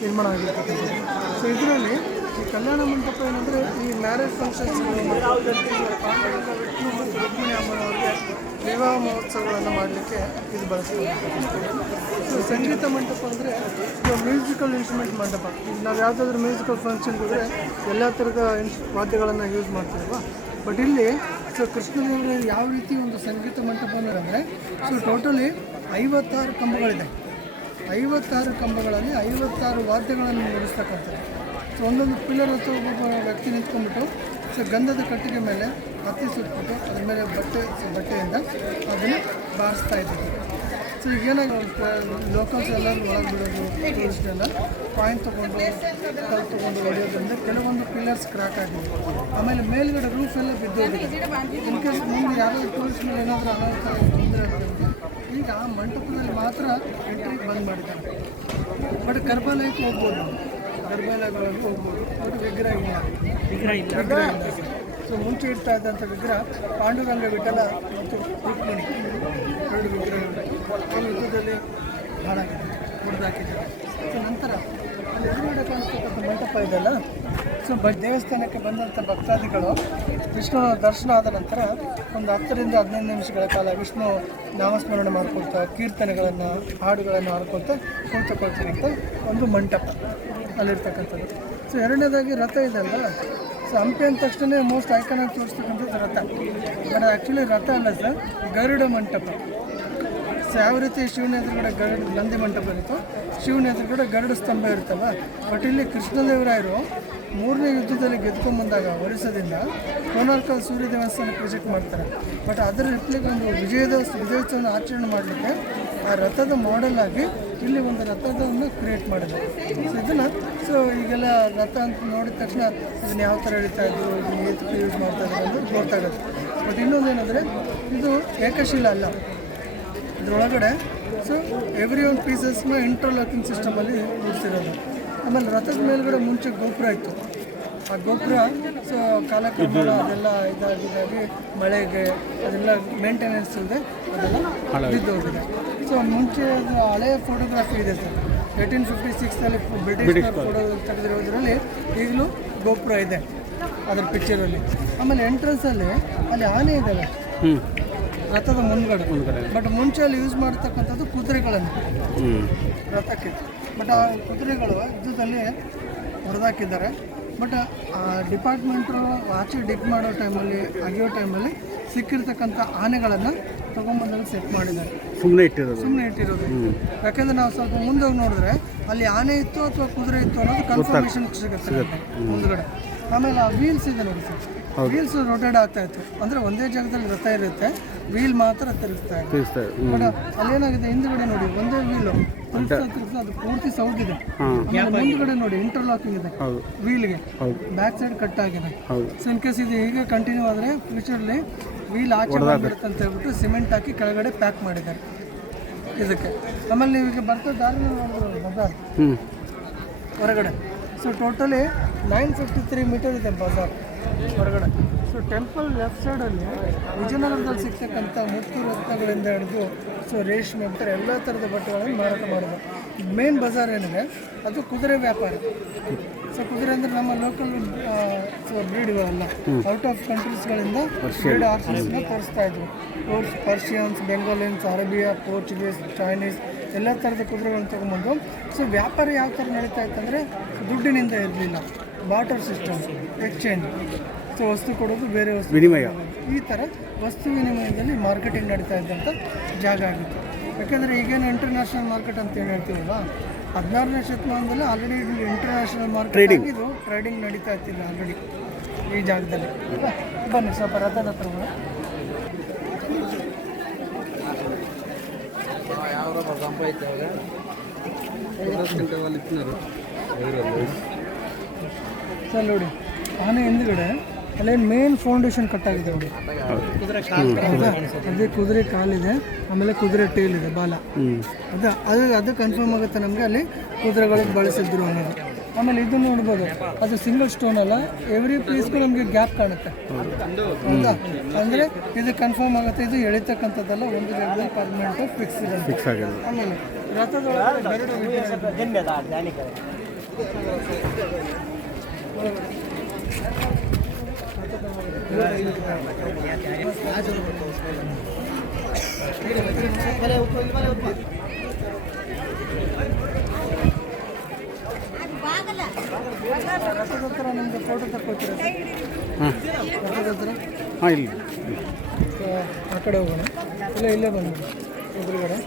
ನಿರ್ಮಾಣ ಆಗಿರ್ತಕ್ಕಂಥದ್ದು. ಸೊ ಇದರಲ್ಲಿ ಈ ಕಲ್ಯಾಣ ಮಂಟಪ ಏನಂದರೆ ಈ ಮ್ಯಾರೇಜ್ ಫಂಕ್ಷನ್ಸ್ ರುಕ್ಮಿಣಿ ಅಮ್ಮನವ್ರಿಗೆ ವಿವಾಹ ಮಹೋತ್ಸವಗಳನ್ನು ಮಾಡಲಿಕ್ಕೆ ಇದು ಬಳಸ್ತಾರೆ. ಸೊ ಸಂಗೀತ ಮಂಟಪ ಅಂದರೆ ಇದು ಮ್ಯೂಸಿಕಲ್ ಇನ್ಸ್ಟ್ರೂಮೆಂಟ್ ಮಂಟಪ. ಈಗ ನಾವು ಯಾವುದಾದ್ರೂ ಮ್ಯೂಸಿಕಲ್ ಫಂಕ್ಷನ್ಗೆ ಹೋದರೆ ಎಲ್ಲ ಥರದ ವಾದ್ಯಗಳನ್ನು ಯೂಸ್ ಮಾಡ್ತೀವಲ್ವ. ಬಟ್ ಇಲ್ಲಿ ಸೊ ಕೃಷ್ಣದೇವರ ಯಾವ ರೀತಿ ಒಂದು ಸಂಗೀತ ಮಂಟಪ ಅಂದರೆ ಸೊ ಟೋಟಲಿ 56 ಕಂಬಗಳಿದೆ. 56 ಕಂಬಗಳಲ್ಲಿ 56 ವಾದ್ಯಗಳನ್ನು ನುಡಿಸ್ತಕ್ಕಂಥದ್ದು. ಸೊ ಒಂದೊಂದು ಪಿಲ್ಲರ್ ಹತ್ರ ಒಬ್ಬೊಬ್ಬ ವ್ಯಕ್ತಿ ನಿಂತ್ಕೊಂಡ್ಬಿಟ್ಟು ಸೊ ಗಂಧದ ಕಟ್ಟಿಗೆ ಮೇಲೆ ಹತ್ತಿ ಸುಟ್ಬಿಟ್ಟು ಅದ್ರ ಮೇಲೆ ಬಟ್ಟೆಯಿಂದ ಅದನ್ನು ಬಾರಿಸ್ತಾ ಇದ್ದೀವಿ. ಸೊ ಈಗೇನಾಗ ಲೋಕಲ್ಸ್ ಎಲ್ಲರೂ ಒಳಗೆ ಬಿಡೋದು, ಟೂರಿಸ್ಟ್ ಎಲ್ಲ ಪಾಯಿಂಟ್ ತೊಗೊಂಡು ಕಲ್ ತೊಗೊಂಡು ಹೊಡೆಯೋದ್ರಿಂದ ಕೆಲವೊಂದು ಪಿಲ್ಲರ್ಸ್ ಕ್ರ್ಯಾಕ್ ಆಗಿದೆ. ಆಮೇಲೆ ಮೇಲ್ಗಡೆ ರೂಫ್ ಎಲ್ಲ ಬಿದ್ದೋಗಿದೆ. ಇನ್ ಕೇಸ್ ಮುಂದೆ ಯಾರಾದರೂ ಟೂರಿಸ್ಟ್ ಮೇಲೆ ಏನಾದರೂ ಅನಾಹುತ ತೊಂದರೆ ಆಗ್ತದೆ. ಈಗ ಆ ಮಂಟಪದಲ್ಲಿ ಮಾತ್ರ ಎಂಟ್ರಿಗೆ ಬಂದ್ ಮಾಡಿದ್ದಾರೆ. ಬಟ್ ಗರ್ಭಾಲಯಕ್ಕೆ ಹೋಗ್ಬೋದು, ಗರ್ಭಾಲಯಗಳಿಗೆ ಹೋಗ್ಬೋದು. ಬಟ್ ವಿಗ್ರಹ ಇಲ್ಲ. ಸೊ ಮುಂಚೆ ಇರ್ತಾ ಇದ್ದಂಥ ವಿಗ್ರಹ ಪಾಂಡುರಂಗ ವಿಠಲ ಮತ್ತು ರುಕ್ಮಿಣಿ 2 ವಿಗ್ರಹಗಳು ಆ ಯುದ್ಧದಲ್ಲಿ ಹಾಳಾಗಿದೆ, ಹೊಡೆದಾಕಿದ್ದಾರೆ. ಸೊ ನಂತರ ಅಲ್ಲಿ ಎದುರುಗಡೆ ಕಾಣಿಸ್ತಕ್ಕಂಥ ಮಂಟಪ ಇದೆಲ್ಲ. ಸೊ ದೇವಸ್ಥಾನಕ್ಕೆ ಬಂದಂಥ ಭಕ್ತಾದಿಗಳು ವಿಷ್ಣುನ ದರ್ಶನ ಆದ ನಂತರ ಒಂದು 10 ರಿಂದ 15 ನಿಮಿಷಗಳ ಕಾಲ ವಿಷ್ಣು ನಾಮಸ್ಮರಣೆ ಮಾಡ್ಕೊಳ್ತಾ ಕೀರ್ತನೆಗಳನ್ನು ಹಾಡುಗಳನ್ನು ಹಾಡ್ಕೊಳ್ತಾ ಕುಳಿತುಕೊಳ್ತಿರಂತ ಒಂದು ಮಂಟಪ ಅಲ್ಲಿರ್ತಕ್ಕಂಥದ್ದು. ಸೊ ಎರಡನೇದಾಗಿ ರಥ ಇದೆಲ್ಲ. ಸೊ ಹಂಪಿ ಅಂದ ತಕ್ಷಣ ಮೋಸ್ಟ್ ಐಕಾನ್ ಆಗಿ ತೋರಿಸ್ತಕ್ಕಂಥದ್ದು ರಥ. ಬಟ್ ಆ್ಯಕ್ಚುಲಿ ರಥ ಅಲ್ಲ ಸರ್, ಗರುಡ ಮಂಟಪ. ಸೊ ಯಾವ ರೀತಿ ಶಿವನ ಎದುರುಗಡೆ ನಂದಿ ಮಂಟಪ ಇರುತ್ತೋ ಶಿವನ ಎದುರುಗಡೆ ಗರುಡ ಸ್ತಂಭ ಇರುತ್ತಲ್ಲ. ಬಟ್ ಇಲ್ಲಿ ಕೃಷ್ಣದೇವರಾಯರು 3ನೇ ಯುದ್ಧದಲ್ಲಿ ಗೆದ್ಕೊಂಡ್ಬಂದಾಗ ಒರಿಸ್ಸಾದಿಂದ ಕೋನಾರ್ಕ ಸೂರ್ಯ ದೇವಸ್ಥಾನ ಪ್ರೊಜೆಕ್ಟ್ ಮಾಡ್ತಾರೆ. ಬಟ್ ಅದರ ರಿಪ್ಲಿಗೆ ಒಂದು ವಿಜಯೋತ್ಸವವನ್ನು ಆಚರಣೆ ಮಾಡಲಿಕ್ಕೆ ಆ ರಥದ ಮಾಡೆಲ್ ಆಗಿ ಇಲ್ಲಿ ಒಂದು ರಥದನ್ನು ಕ್ರಿಯೇಟ್ ಮಾಡಿದ್ದಾರೆ. ಸೊ ಇದನ್ನು ಸೊ ಈಗೆಲ್ಲ ರಥ ಅಂತ ನೋಡಿದ ತಕ್ಷಣ ಇದನ್ನು ಯಾವ ಥರ ಎಳಿತಾ ಇದ್ರು, ಇದನ್ನು ಏತಕ್ಕೆ ಯೂಸ್ ಮಾಡ್ತಾ ಇದ್ದಾರೆ ಅನ್ನೋದು ಗೊತ್ತಾಗುತ್ತೆ. ಬಟ್ ಇನ್ನೊಂದೇನೆಂದರೆ ಇದು ಏಕಶಿಲ ಅಲ್ಲ, ಇದರೊಳಗಡೆ ಸೊ ಎವ್ರಿ ಒಂದು ಪೀಸಸ್ನ ಇಂಟರ್ಲಾಕಿಂಗ್ ಸಿಸ್ಟಮಲ್ಲಿ ಕೂರಿಸಿರೋದು. ಆಮೇಲೆ ರಥದ ಮೇಲ್ಗಡೆ ಮುಂಚೆ ಗೋಪುರ ಇತ್ತು. ಆ ಗೋಪುರ ಸೊ ಕಾಲಕ್ರಮೇಣ ಅದೆಲ್ಲ ಇದಾಗಿ ಮಳೆಗೆ ಅದೆಲ್ಲ ಮೇಂಟೆನೆನ್ಸ್ ಇಲ್ಲದೆ ಅದೆಲ್ಲ ಬಿದ್ದೋಗಿದೆ. ಸೊ ಮುಂಚೆ ಹಳೆಯ ಫೋಟೋಗ್ರಫಿ ಇದೆ ಸರ್, 1856ನಲ್ಲಿ ಬ್ರಿಟಿಷ್ ಫೋಟೋ ತೆಗೆದಿರೋದ್ರಲ್ಲಿ ಈಗಲೂ ಗೋಪುರ ಇದೆ ಅದರ ಪಿಕ್ಚರಲ್ಲಿ. ಆಮೇಲೆ ಎಂಟ್ರೆನ್ಸಲ್ಲಿ ಅಲ್ಲಿ ಆನೆ ಇದೆಲ್ಲ ರಥದ ಮುಂದ್ಗಡೆ. ಬಟ್ ಮುಂಚೆ ಅಲ್ಲಿ ಯೂಸ್ ಮಾಡ್ತಕ್ಕಂಥದ್ದು ಕುದುರೆಗಳನ್ನು ರಥಕ್ಕೆ. ಬಟ್ ಆ ಕುದುರೆಗಳು ಯುದ್ಧದಲ್ಲಿ ಹೊಡೆದಾಕಿದ್ದಾರೆ. ಬಟ್ ಡಿಪಾರ್ಟ್ಮೆಂಟು ಆಚೆ ಡಿಗ್ ಮಾಡೋ ಟೈಮಲ್ಲಿ ಅಗಿಯೋ ಟೈಮಲ್ಲಿ ಸಿಕ್ಕಿರ್ತಕ್ಕಂಥ ಆನೆಗಳನ್ನು ತೊಗೊಂಬಂದಲ್ಲಿ ಸೆಟ್ ಮಾಡಿದ್ದಾರೆ. ಸುಮ್ಮನೆ ಇಟ್ಟಿರೋದು. ಯಾಕೆಂದರೆ ನಾವು ಸ್ವಲ್ಪ ಮುಂದೆ ಹೋಗಿ ನೋಡಿದ್ರೆ ಅಲ್ಲಿ ಆನೆ ಇತ್ತು ಅಥವಾ ಕುದುರೆ ಇತ್ತು ಅನ್ನೋದು ಕನ್ಫರ್ಮೇಷನ್ ಸಿಗುತ್ತೆ ಮುಂದ್ಗಡೆ. ಆಮೇಲೆ ಆ ವೀಲ್ಸ್ ಇದೆ ನೋಡಿ ಸರ್, ವೀಲ್ಸ್ ರೊಟೇಟ್ ಆಗ್ತಾ ಇತ್ತು. ಅಂದರೆ ಒಂದೇ ಜಾಗದಲ್ಲಿ ರಥ ಇರುತ್ತೆ, ವೀಲ್ ಮಾತ್ರ ತಿರುಗಿಸ್ತಾ ಇದೆ. ಬಟ್ ಅಲ್ಲೇನಾಗಿದೆ ಹಿಂದ್ಗಡೆ ನೋಡಿ ಒಂದೇ ವೀಲು ತಿರುಗಿಸ್ತಾ ಅದು ಪೂರ್ತಿ ಸೌದಿದೆ. ಆಮೇಲೆ ಮುಂದ್ಗಡೆ ನೋಡಿ ಇಂಟರ್ಲಾಕಿಂಗ್ ಇದೆ ವೀಲ್ಗೆ, ಬ್ಯಾಕ್ ಸೈಡ್ ಕಟ್ ಆಗಿದೆ. ಸೊ ಇನ್ ಕೇಸ್ ಇದು ಹೀಗೆ ಕಂಟಿನ್ಯೂ ಆದರೆ ಫ್ಯೂಚರ್ಲಿ ವೀಲ್ ಆಚೆ ಬಂದ್ಬಿಡುತ್ತೆ ಅಂತ ಹೇಳ್ಬಿಟ್ಟು ಸಿಮೆಂಟ್ ಹಾಕಿ ಕೆಳಗಡೆ ಪ್ಯಾಕ್ ಮಾಡಿದ್ದಾರೆ ಇದಕ್ಕೆ. ಆಮೇಲೆ ನೀವು ಈಗ ಬರ್ತಾ ದಾರಿ ನೋಡಿದ್ರು ಬಜಾರ್ ಹೊರಗಡೆ. ಸೊ ಟೋಟಲಿ 953 ಮೀಟರ್ ಇದೆ ಬಜಾರ್ ಹೊರಗಡೆ. ಸೊ ಟೆಂಪಲ್ ಲೆಫ್ಟ್ ಸೈಡಲ್ಲಿ ವಿಜಯನಗರದಲ್ಲಿ ಸಿಗ್ತಕ್ಕಂಥ ಮುತ್ತು ರತ್ನಗಳಿಂದ ಹಿಡಿದು ಸೊ ರೇಷ್ಮೆ ಅಂತ ಎಲ್ಲ ಥರದ ಬಟ್ಟೆಗಳನ್ನು ಮಾರಾಟ ಮಾಡಿದ್ರು. ಮೇನ್ ಬಜಾರ್ ಏನಿದೆ ಅದು ಕುದುರೆ ವ್ಯಾಪಾರ. ಸೊ ಕುದುರೆ ಅಂದರೆ ನಮ್ಮ ಲೋಕಲ್ ಸೊ ಬ್ರೀಡ್ಗಳಲ್ಲ, ಔಟ್ ಆಫ್ ಕಂಟ್ರೀಸ್ಗಳಿಂದ ಬ್ರೀಡ್ ಆರ್ಸಸ್ನ ತರಿಸ್ತಾ ಇದ್ರು. Persians, Bengalians, Arabia, Portuguese, Chinese ಎಲ್ಲ ಥರದ ಕುದುರೆಗಳನ್ನು ತೊಗೊಂಬಂದು. ಸೊ ವ್ಯಾಪಾರ ಯಾವ ಥರ ನಡೀತಾ ಇತ್ತಂದರೆ ದುಡ್ಡಿನಿಂದ ಇರಲಿಲ್ಲ, ಬಾರ್ಟರ್ ಸಿಸ್ಟಮ್, ಎಕ್ಸ್ಚೇಂಜ್. ಸೊ ವಸ್ತು ಕೊಡೋದು, ಬೇರೆ ವಸ್ತು ವಿನಿಮಯ, ಈ ಥರ ವಸ್ತು ವಿನಿಮಯದಲ್ಲಿ ಮಾರ್ಕೆಟಿಂಗ್ ನಡೀತಾ ಇದ್ದಂಥ ಜಾಗ ಆಗಿತ್ತು. ಯಾಕೆಂದರೆ ಈಗೇನು ಇಂಟರ್ನ್ಯಾಷನಲ್ ಮಾರ್ಕೆಟ್ ಅಂತ ಏನು ಹೇಳ್ತೀವಲ್ಲ, 16ನೇ ಶತಮಾನದಲ್ಲಿ ಆಲ್ರೆಡಿ ಇಂಟರ್ನ್ಯಾಷನಲ್ ಮಾರ್ಕೆಟ್ ಆಗಿದ್ದು ಟ್ರೇಡಿಂಗ್ ನಡೀತಾ ಇರ್ತಿಲ್ಲ ಆಲ್ರೆಡಿ ಈ ಜಾಗದಲ್ಲಿ. ಬನ್ನಿ ಸ್ವಲ್ಪ ರಥದ ಹತ್ರ ಸರ್ ನೋಡಿ, ಆನೆ ಹಿಂದ್ಗಡೆ ಅಲ್ಲೇನು ಮೇನ್ ಫೌಂಡೇಶನ್ ಕಟ್ಟಾಗಿದೆ ನೋಡಿ, ಅದೇ ಕುದುರೆ ಕಾಲಿದೆ, ಆಮೇಲೆ ಕುದುರೆ ಟೇಲ್ ಇದೆ, ಬಾಲ. ಅದು ಕನ್ಫರ್ಮ್ ಆಗುತ್ತೆ ನಮಗೆ ಅಲ್ಲಿ ಕುದುರೆಗಳಿಗೆ ಬಳಸಿದ್ರು ಅನ್ನೋದು. ಆಮೇಲೆ ಇದು ನೋಡ್ಬೋದು, ಅದು ಸಿಂಗಲ್ ಸ್ಟೋನ್ ಅಲ್ಲ, ಎವ್ರಿ ಪೀಸ್ಗೂ ನಮಗೆ ಗ್ಯಾಪ್ ಕಾಣುತ್ತೆ ಹೌದಾ. ಅಂದರೆ ಇದು ಕನ್ಫರ್ಮ್ ಆಗುತ್ತೆ, ಇದು ಎಳಿತಕ್ಕಂಥದ್ದಲ್ಲ, ಒಂದು ಜಾಗದಲ್ಲಿ ಪರ್ಮನೆಂಟ್ ಫಿಕ್ಸ್ ಇದೆ. ಆಮೇಲೆ ರಥದೊಳಗೆ ಗರುಡ ರಥದ ಹತ್ರ ನಿಮ್ಗೆ ಫೋಟೋ ತಕ್ಕೊತೀರ ರಥದ ಹತ್ರ ಹಾಂ ಇಲ್ಲಿ ಆ ಕಡೆ ಹೋಗೋಣ ಇಲ್ಲೇ ಬಂದ್ಬಿಡಿ ಎದುರುಗಡೆ